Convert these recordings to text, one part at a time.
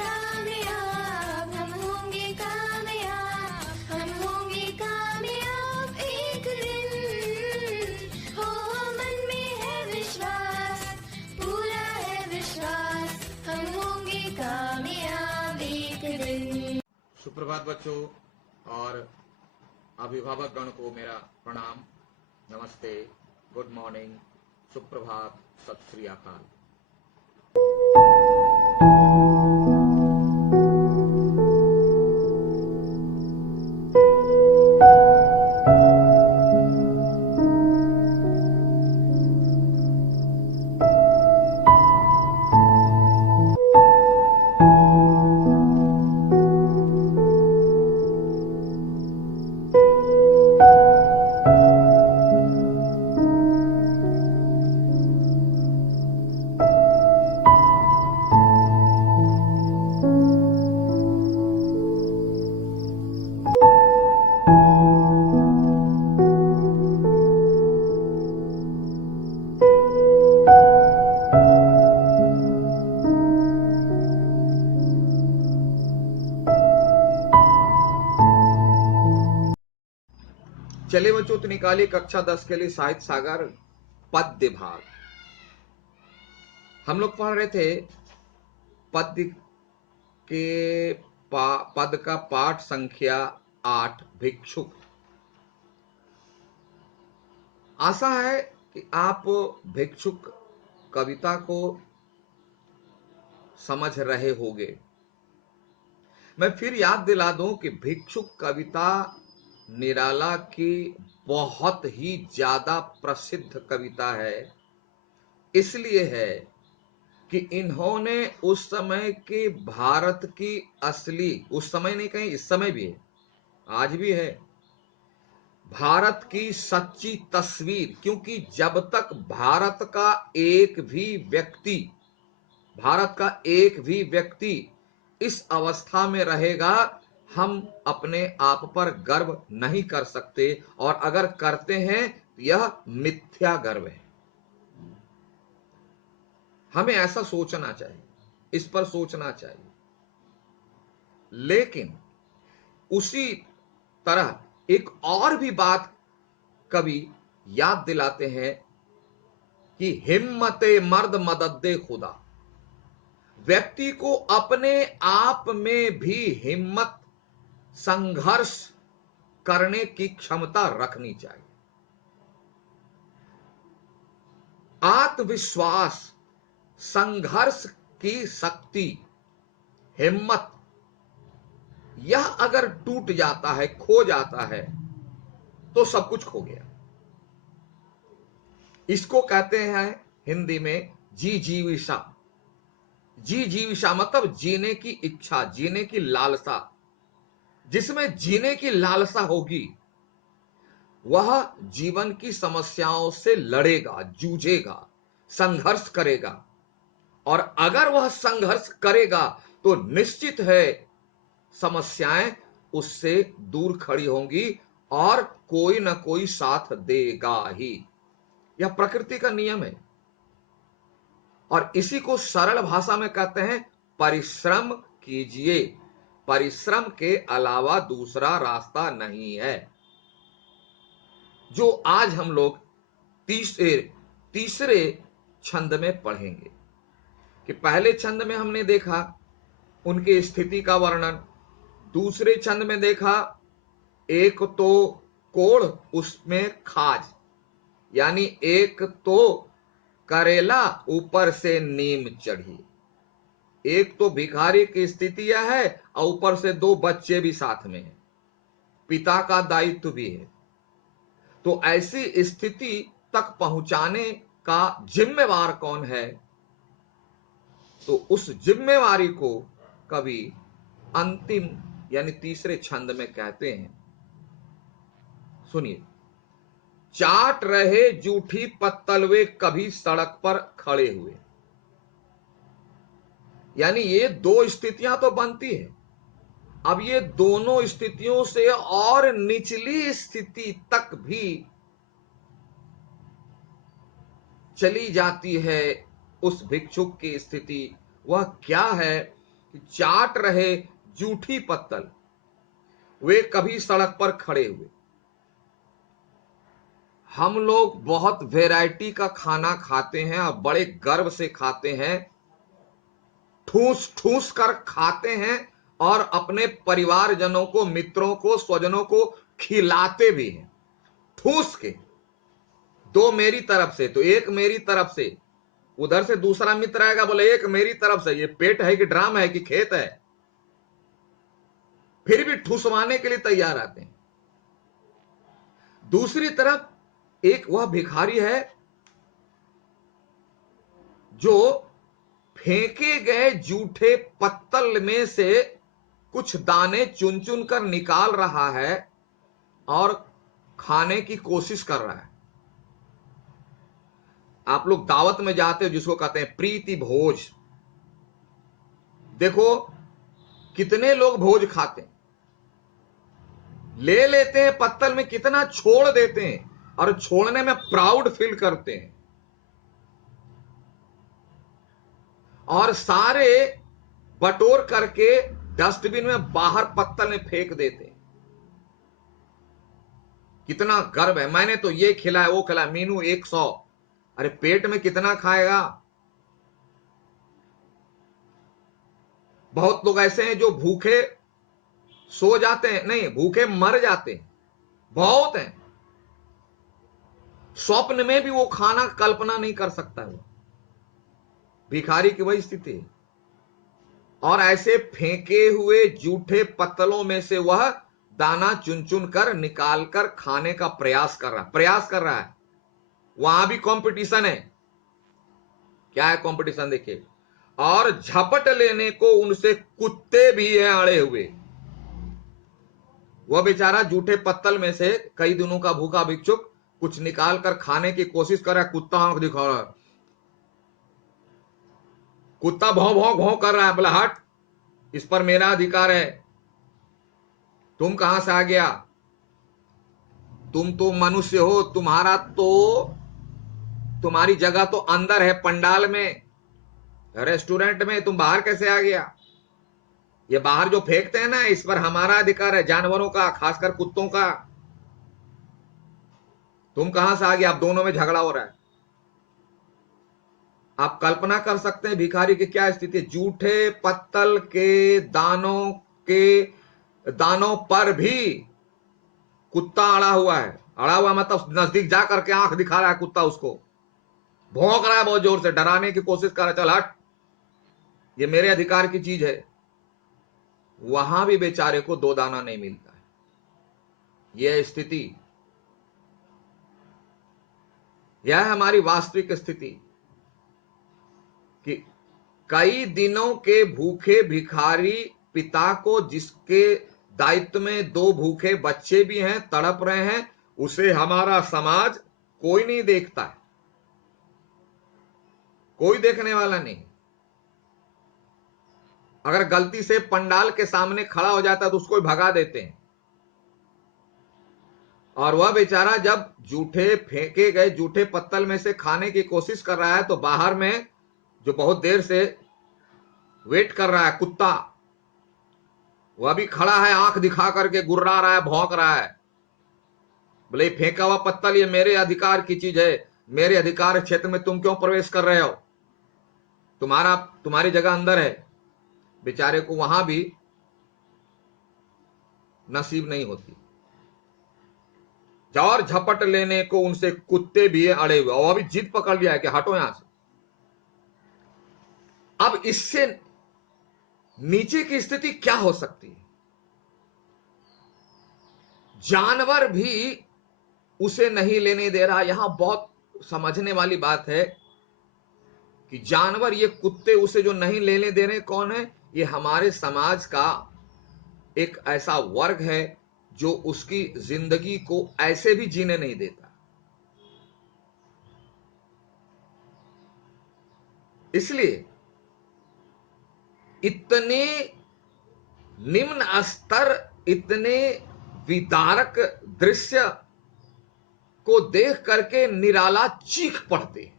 कामयाब, हम होंगे कामयाब, हम होंगे कामयाब एक दिन। हो मन में है विश्वास, पूरा है विश्वास, हम होंगे कामयाब एक दिन। सुप्रभात बच्चों और अभिभावक गण को मेरा प्रणाम, नमस्ते, गुड मॉर्निंग, सुप्रभात, सत श्री अकाल। चलिए बच्चों, तो निकालिए कक्षा 10 के लिए साहित्य सागर पद्य भाग। हम लोग पढ़ रहे थे पद्य के पद का पाठ संख्या 8 भिक्षुक। आशा है कि आप भिक्षुक कविता को समझ रहे होंगे। मैं फिर याद दिला दूं कि भिक्षुक कविता निराला की बहुत ही ज्यादा प्रसिद्ध कविता है। इसलिए है कि इन्होंने उस समय के भारत की असली, उस समय नहीं कहीं, इस समय भी है, आज भी है, भारत की सच्ची तस्वीर। क्योंकि जब तक भारत का एक भी व्यक्ति इस अवस्था में रहेगा, हम अपने आप पर गर्व नहीं कर सकते, और अगर करते हैं यह मिथ्या गर्व है। हमें ऐसा सोचना चाहिए, इस पर सोचना चाहिए। लेकिन उसी तरह एक और भी बात कवि याद दिलाते हैं कि हिम्मते मर्द मददे खुदा। व्यक्ति को अपने आप में भी हिम्मत, संघर्ष करने की क्षमता रखनी चाहिए। आत्मविश्वास, संघर्ष की शक्ति, हिम्मत, यह अगर टूट जाता है, खो जाता है, तो सब कुछ खो गया। इसको कहते हैं हिंदी में जिजीविषा। जिजीविषा मतलब जीने की इच्छा, जीने की लालसा। जिसमें जीने की लालसा होगी वह जीवन की समस्याओं से लड़ेगा, जूझेगा, संघर्ष करेगा। और अगर वह संघर्ष करेगा तो निश्चित है समस्याएं उससे दूर खड़ी होंगी और कोई ना कोई साथ देगा ही। यह प्रकृति का नियम है। और इसी को सरल भाषा में कहते हैं परिश्रम कीजिए। परिश्रम के अलावा दूसरा रास्ता नहीं है। जो आज हम लोग तीसरे छंद में पढ़ेंगे कि पहले छंद में हमने देखा उनकी स्थिति का वर्णन, दूसरे छंद में देखा एक तो कोढ़ उसमें खाज, यानी एक तो करेला ऊपर से नीम चढ़ी। एक तो भिखारी की स्थिति यह है और ऊपर से दो बच्चे भी साथ में हैं, पिता का दायित्व भी है। तो ऐसी स्थिति तक पहुंचाने का जिम्मेवार कौन है? तो उस जिम्मेवारी को कवि अंतिम यानी तीसरे छंद में कहते हैं। सुनिए, चाट रहे जूठी पत्तल वे कभी सड़क पर खड़े हुए। यानी ये दो स्थितियां तो बनती है। अब ये दोनों स्थितियों से और निचली स्थिति तक भी चली जाती है उस भिक्षुक की स्थिति। वह क्या है कि चाट रहे जूठी पत्तल, वे कभी सड़क पर खड़े हुए। हम लोग बहुत वैरायटी का खाना खाते हैं और बड़े गर्व से खाते हैं, ठूस ठूस कर खाते हैं और अपने परिवारजनों को, मित्रों को, स्वजनों को खिलाते भी हैं ठूस के। दो मेरी तरफ से तो एक मेरी तरफ से, उधर से दूसरा मित्र आएगा, बोले एक मेरी तरफ से। ये पेट है कि ड्राम है कि खेत है, फिर भी ठुसवाने के लिए तैयार आते हैं। दूसरी तरफ एक वह भिखारी है जो फेंके गए जूठे पत्तल में से कुछ दाने चुन चुन कर निकाल रहा है और खाने की कोशिश कर रहा है। आप लोग दावत में जाते हो जिसको कहते हैं प्रीति भोज, देखो कितने लोग भोज खाते हैं, ले लेते हैं पत्तल में, कितना छोड़ देते हैं और छोड़ने में प्राउड फील करते हैं, और सारे बटोर करके डस्टबिन में बाहर पत्तल में फेंक देते हैं। कितना गर्व है, मैंने तो ये खिलाया वो खिलाया, मीनू 100। अरे पेट में कितना खाएगा। बहुत लोग ऐसे हैं जो भूखे सो जाते हैं, नहीं भूखे मर जाते हैं, बहुत हैं। स्वप्न में भी वो खाना कल्पना नहीं कर सकता है वो। भिखारी की वही स्थिति है। और ऐसे फेंके हुए जूठे पत्तलों में से वह दाना चुन चुन कर निकाल कर खाने का प्रयास कर रहा है। वहां भी कंपटीशन है। क्या है कंपटीशन देखिए। और झपट लेने को उनसे कुत्ते भी हैं अड़े हुए। वह बेचारा जूठे पत्तल में से कई दिनों का भूखा भिक्षुक कुछ निकाल कर खाने की कोशिश कर रहा है, कुत्ता आंख दिखा रहा है, कुत्ता भौं भौं भौं कर रहा है, बोला हट, इस पर मेरा अधिकार है, तुम कहां से आ गया, तुम तो मनुष्य हो, तुम्हारी जगह तो अंदर है पंडाल में, रेस्टोरेंट में, तुम बाहर कैसे आ गया। ये बाहर जो फेंकते हैं ना, इस पर हमारा अधिकार है, जानवरों का, खासकर कुत्तों का। तुम कहां से आ गया। अब दोनों में झगड़ा हो रहा है। आप कल्पना कर सकते हैं भिखारी की क्या स्थिति है। जूठे पत्तल के दानों पर भी कुत्ता अड़ा हुआ है। अड़ा हुआ मतलब नजदीक जा करके आंख दिखा रहा है कुत्ता, उसको भौंक रहा है बहुत जोर से, डराने की कोशिश कर रहा है, चल हट, ये मेरे अधिकार की चीज है। वहां भी बेचारे को दो दाना नहीं मिलता है। यह स्थिति, यह है हमारी वास्तविक स्थिति कि कई दिनों के भूखे भिखारी पिता को, जिसके दायित्व में दो भूखे बच्चे भी हैं, तड़प रहे हैं, उसे हमारा समाज कोई नहीं देखता है, कोई देखने वाला नहीं। अगर गलती से पंडाल के सामने खड़ा हो जाता है तो उसको भगा देते हैं। और वह बेचारा जब जूठे फेंके गए जूठे पत्तल में से खाने की कोशिश कर रहा है तो बाहर में जो बहुत देर से वेट कर रहा है कुत्ता, वह भी खड़ा है, आंख दिखा करके गुर्रा रहा है, भौंक रहा है, बोले फेंका हुआ पत्तल ये मेरे अधिकार की चीज है, मेरे अधिकार क्षेत्र में तुम क्यों प्रवेश कर रहे हो, तुम्हारी जगह अंदर है। बेचारे को वहां भी नसीब नहीं होती। और झपट लेने को उनसे कुत्ते भी अड़े हुए, और अभी जिद पकड़ लिया है कि हटो यहां से। अब इससे नीचे की स्थिति क्या हो सकती है। जानवर भी उसे नहीं लेने दे रहा। यहां बहुत समझने वाली बात है कि जानवर, ये कुत्ते उसे जो नहीं लेने दे रहे, कौन है, ये हमारे समाज का एक ऐसा वर्ग है जो उसकी जिंदगी को ऐसे भी जीने नहीं देता। इसलिए इतने निम्न स्तर, इतने विदारक दृश्य को देख करके निराला चीख पड़ते हैं,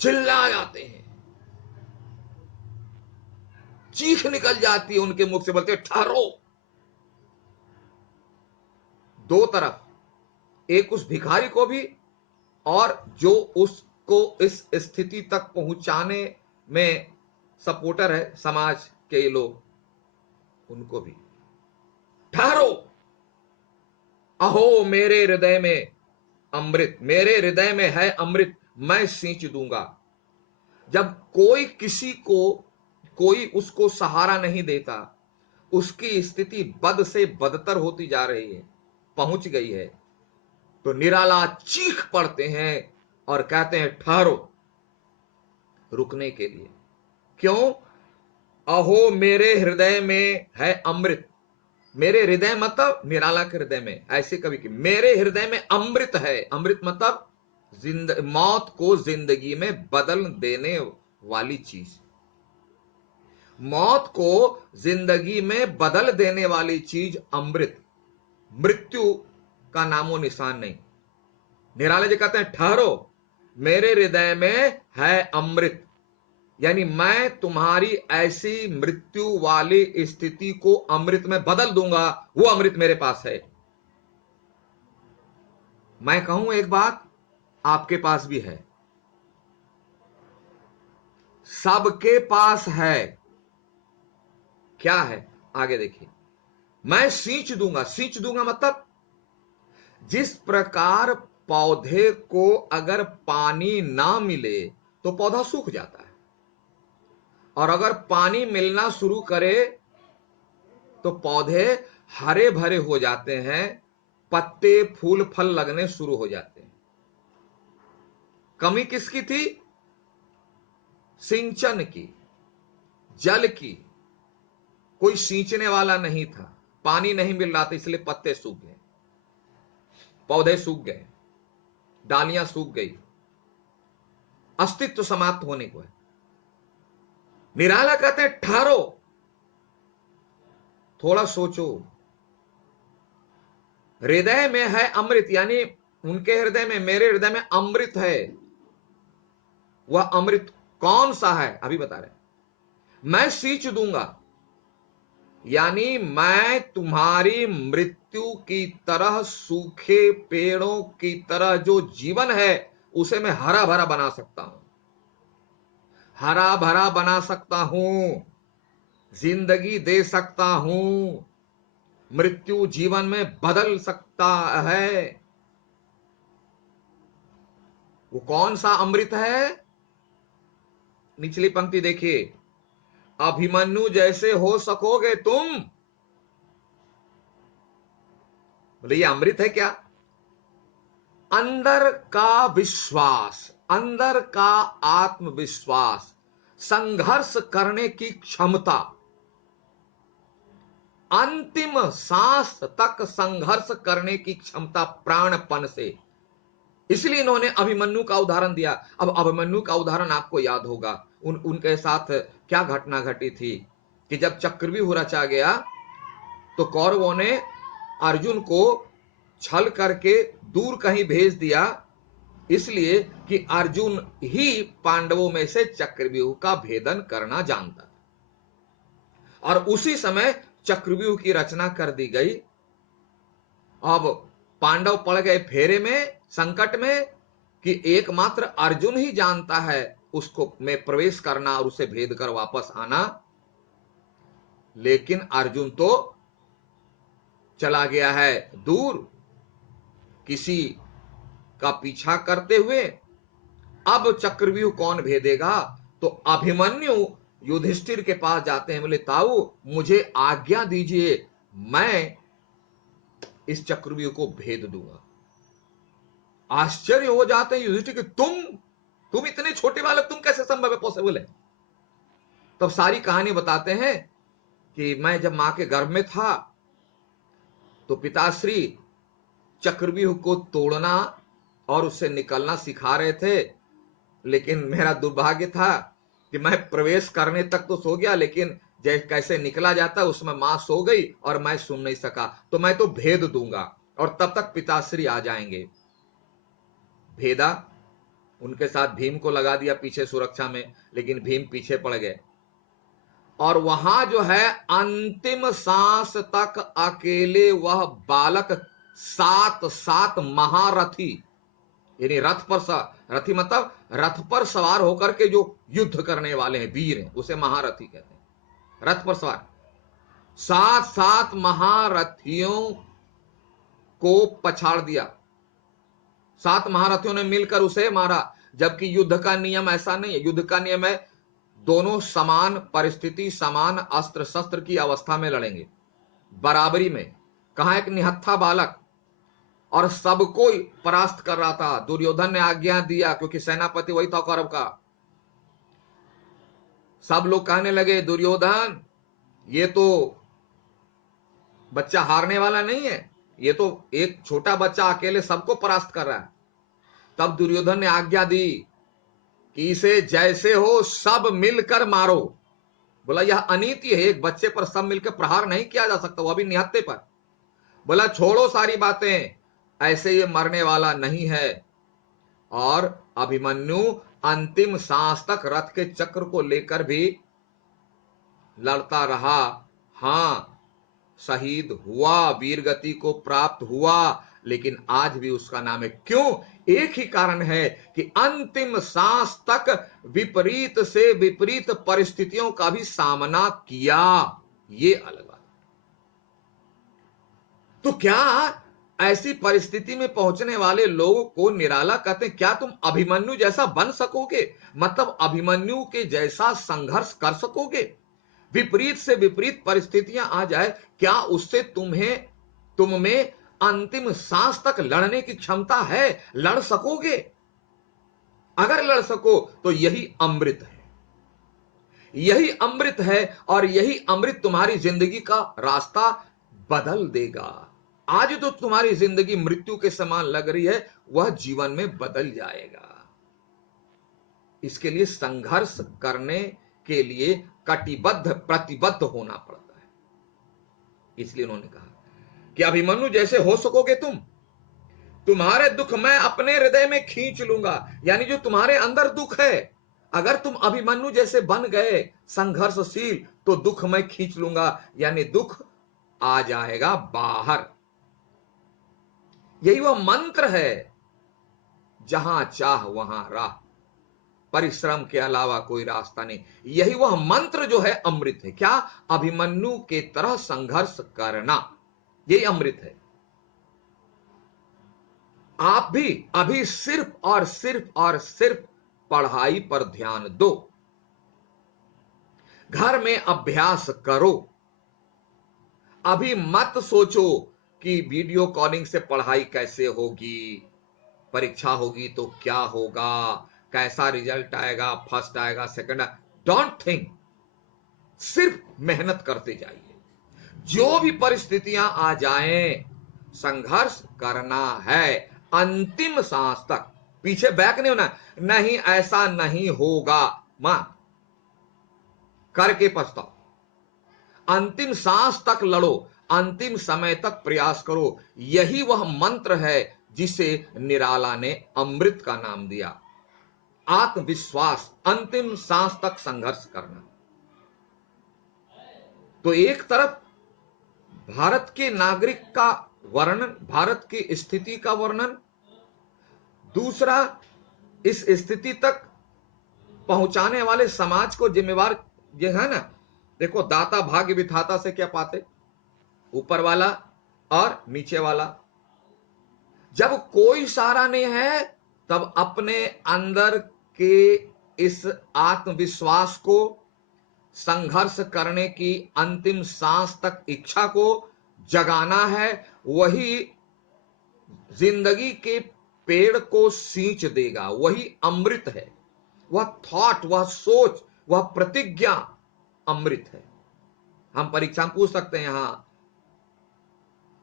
चिल्ला जाते हैं, चीख निकल जाती है उनके मुख से, बोलते ठहरो। दो तरफ, एक उस भिखारी को भी और जो उसको इस स्थिति तक पहुंचाने में सपोर्टर है समाज के ये लोग, उनको भी। ठहरो, अहो मेरे हृदय में अमृत, मेरे हृदय में है अमृत, मैं सींच दूंगा। जब कोई किसी को, कोई उसको सहारा नहीं देता, उसकी स्थिति बद से बदतर होती जा रही है, पहुंच गई है, तो निराला चीख पड़ते हैं और कहते हैं ठहरो, रुकने के लिए। क्यों? अहो मेरे हृदय में है अमृत। मेरे हृदय मतलब निराला के हृदय में, ऐसे कभी कि मेरे हृदय में अमृत है। अमृत मतलब मौत को जिंदगी में बदल देने वाली चीज, मौत को जिंदगी में बदल देने वाली चीज अमृत। मृत्यु का नामो निशान नहीं। निराला जी कहते हैं ठहरो, मेरे हृदय में है अमृत, यानी मैं तुम्हारी ऐसी मृत्यु वाली स्थिति को अमृत में बदल दूंगा। वो अमृत मेरे पास है। मैं कहूं एक बात, आपके पास भी है, सबके पास है। क्या है? आगे देखिए। मैं सींच दूंगा। सींच दूंगा मतलब जिस प्रकार पौधे को अगर पानी ना मिले तो पौधा सूख जाता है, और अगर पानी मिलना शुरू करे तो पौधे हरे भरे हो जाते हैं, पत्ते फूल फल लगने शुरू हो जाते हैं। कमी किसकी थी? सिंचन की, जल की। कोई सींचने वाला नहीं था, पानी नहीं मिल रहा था, इसलिए पत्ते सूख गए, पौधे सूख गए, डालियां सूख गई, अस्तित्व समाप्त होने को है। निराला कहते हैं ठहरो, थोड़ा सोचो। हृदय में है अमृत, यानी उनके हृदय में, मेरे हृदय में अमृत है। वह अमृत कौन सा है? अभी बता रहे। मैं सींच दूंगा, यानी मैं तुम्हारी मृत्यु की तरह, सूखे पेड़ों की तरह जो जीवन है उसे मैं हरा भरा बना सकता हूं, हरा भरा बना सकता हूं, जिंदगी दे सकता हूं, मृत्यु जीवन में बदल सकता है। वो कौन सा अमृत है? निचली पंक्ति देखिए, अभिमन्यु जैसे हो सकोगे तुम। बोले ये अमृत है क्या? अंदर का विश्वास, अंदर का आत्मविश्वास, संघर्ष करने की क्षमता, अंतिम सांस तक संघर्ष करने की क्षमता प्राणपन से। इसलिए इन्होंने अभिमन्यु का उदाहरण दिया। अब अभिमन्यु का उदाहरण आपको याद होगा, उनके साथ क्या घटना घटी थी कि जब चक्रव्यूह रचा गया तो कौरवों ने अर्जुन को छल करके दूर कहीं भेज दिया, इसलिए कि अर्जुन ही पांडवों में से चक्रव्यूह का भेदन करना जानता था, और उसी समय चक्रव्यूह की रचना कर दी गई। अब पांडव पड़ गए फेरे में, संकट में, कि एकमात्र अर्जुन ही जानता है उसको में प्रवेश करना और उसे भेद कर वापस आना। लेकिन अर्जुन तो चला गया है दूर, किसी का पीछा करते हुए। अब चक्रव्यूह कौन भेदेगा? तो अभिमन्यु युधिष्ठिर के पास जाते हैं, बोले ताऊ मुझे आज्ञा दीजिए, मैं इस चक्रव्यूह को भेद दूंगा। आश्चर्य हो जाते हैं युधिष्ठिर कि तुम इतने छोटे बालक, तुम कैसे संभव है, पॉसिबल है? तब सारी कहानी बताते हैं कि मैं जब मां के गर्भ में था तो पिताश्री चक्रव्यूह को तोड़ना और उससे निकलना सिखा रहे थे, लेकिन मेरा दुर्भाग्य था कि मैं प्रवेश करने तक तो सो गया, लेकिन जैसे कैसे निकला जाता उसमें मां सो गई और मैं सुन नहीं सका। तो मैं तो भेद दूंगा और तब तक पिताश्री आ जाएंगे। भेदा, उनके साथ भीम को लगा दिया पीछे सुरक्षा में, लेकिन भीम पीछे पड़ गए। और वहां जो है अंतिम सांस तक अकेले वह बालक 7 महारथी, यानी रथी मतलब रथ पर सवार होकर के जो युद्ध करने वाले हैं, वीर हैं, उसे महारथी कहते हैं। रथ पर सवार 7 महारथियों को पछाड़ दिया। 7 महारथियों ने मिलकर उसे मारा। जबकि युद्ध का नियम ऐसा नहीं है। युद्ध का नियम है दोनों समान परिस्थिति, समान अस्त्र शस्त्र की अवस्था में लड़ेंगे, बराबरी में। कहां एक निहत्था बालक और सबको परास्त कर रहा था। दुर्योधन ने आज्ञा दिया, क्योंकि सेनापति वही था कौरव का। सब लोग कहने लगे दुर्योधन ये तो बच्चा हारने वाला नहीं है, ये तो एक छोटा बच्चा अकेले सबको परास्त कर रहा है। तब दुर्योधन ने आज्ञा दी कि इसे जैसे हो सब मिलकर मारो। बोला यह अनीति है, एक बच्चे पर सब मिलकर प्रहार नहीं किया जा सकता, वो भी निहत्थे पर। बोला छोड़ो सारी बातें, ऐसे ये मरने वाला नहीं है। और अभिमन्यु अंतिम सांस तक रथ के चक्र को लेकर भी लड़ता रहा। हां, शहीद हुआ, वीरगति को प्राप्त हुआ, लेकिन आज भी उसका नाम है। क्यों? एक ही कारण है कि अंतिम सांस तक विपरीत से विपरीत परिस्थितियों का भी सामना किया। ये अलग बात। तो क्या ऐसी परिस्थिति में पहुंचने वाले लोगों को निराला कहते हैं? क्या तुम अभिमन्यु जैसा बन सकोगे? मतलब अभिमन्यु के जैसा संघर्ष कर सकोगे? विपरीत से विपरीत परिस्थितियां आ जाए, क्या उससे तुम में अंतिम सांस तक लड़ने की क्षमता है? लड़ सकोगे? अगर लड़ सको तो यही अमृत है, यही अमृत है। और यही अमृत तुम्हारी जिंदगी का रास्ता बदल देगा। आज तो तुम्हारी जिंदगी मृत्यु के समान लग रही है, वह जीवन में बदल जाएगा। इसके लिए संघर्ष करने के लिए कटिबद्ध प्रतिबद्ध होना पड़ता है। इसलिए उन्होंने कहा कि अभिमन्यु जैसे हो सकोगे तुम्हारे दुख मैं अपने हृदय में खींच लूंगा। यानी जो तुम्हारे अंदर दुख है, अगर तुम अभिमन्यु जैसे बन गए संघर्षशील, तो दुख मैं खींच लूंगा, यानी दुख आ जाएगा बाहर। यही वह मंत्र है, जहां चाह वहां राह, परिश्रम के अलावा कोई रास्ता नहीं। यही वह मंत्र जो है अमृत है। क्या? अभिमन्यु के तरह संघर्ष करना, यही अमृत है। आप भी अभी सिर्फ और सिर्फ और सिर्फ पढ़ाई पर ध्यान दो, घर में अभ्यास करो। अभी मत सोचो कि वीडियो कॉलिंग से पढ़ाई कैसे होगी, परीक्षा होगी तो क्या होगा, कैसा रिजल्ट आएगा, फर्स्ट आएगा सेकंड आएगा। डोंट थिंक, सिर्फ मेहनत करते जाइए। जो भी परिस्थितियां आ जाएं, संघर्ष करना है अंतिम सांस तक। पीछे बैक नहीं होना, नहीं ऐसा नहीं होगा मां करके पछताओ। अंतिम सांस तक लड़ो, अंतिम समय तक प्रयास करो। यही वह मंत्र है जिसे निराला ने अमृत का नाम दिया। आत्मविश्वास, अंतिम सांस तक संघर्ष करना। तो एक तरफ भारत के नागरिक का वर्णन, भारत की स्थिति का वर्णन, दूसरा इस स्थिति तक पहुंचाने वाले समाज को जिम्मेवार ये है ना। देखो, दाता भाग्य विधाता से क्या पाते? ऊपर वाला और नीचे वाला। जब कोई सहारा नहीं है, तब अपने अंदर के इस आत्मविश्वास को, संघर्ष करने की अंतिम सांस तक इच्छा को जगाना है। वही जिंदगी के पेड़ को सींच देगा। वही अमृत है। वह थॉट, वह सोच, वह प्रतिज्ञा अमृत है। हम परीक्षा में पूछ सकते हैं, यहां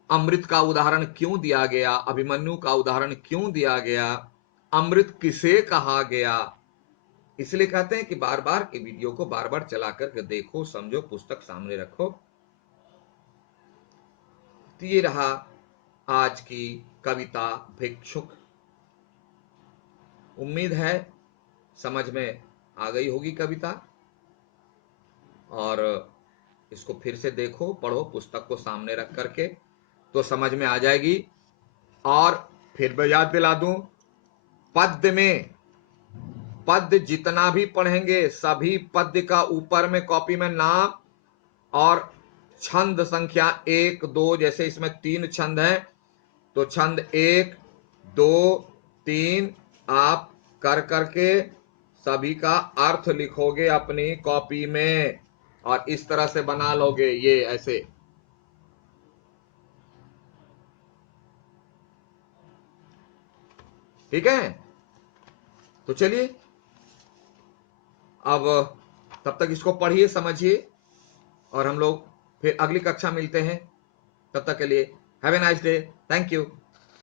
अमृत का उदाहरण क्यों दिया गया, अभिमन्यु का उदाहरण क्यों दिया गया, अमृत किसे कहा गया? इसलिए कहते हैं कि बार बार ये वीडियो को बार बार चला करके देखो, समझो, पुस्तक सामने रखो। तो ये रहा आज की कविता भिक्षुक। उम्मीद है समझ में आ गई होगी कविता। और इसको फिर से देखो, पढ़ो, पुस्तक को सामने रख करके तो समझ में आ जाएगी। और फिर मैं याद दिला दूं, पद्य में पद्य जितना भी पढ़ेंगे सभी पद्य का ऊपर में कॉपी में नाम और छंद संख्या 1 2, जैसे इसमें 3 छंद हैं तो छंद 1 2 3 आप कर करके सभी का अर्थ लिखोगे अपनी कॉपी में और इस तरह से बना लोगे ये ऐसे। ठीक है, तो चलिए अब तब तक इसको पढ़िए, समझिए, और हम लोग फिर अगली कक्षा मिलते हैं। तब तक के लिए have a nice day, thank you.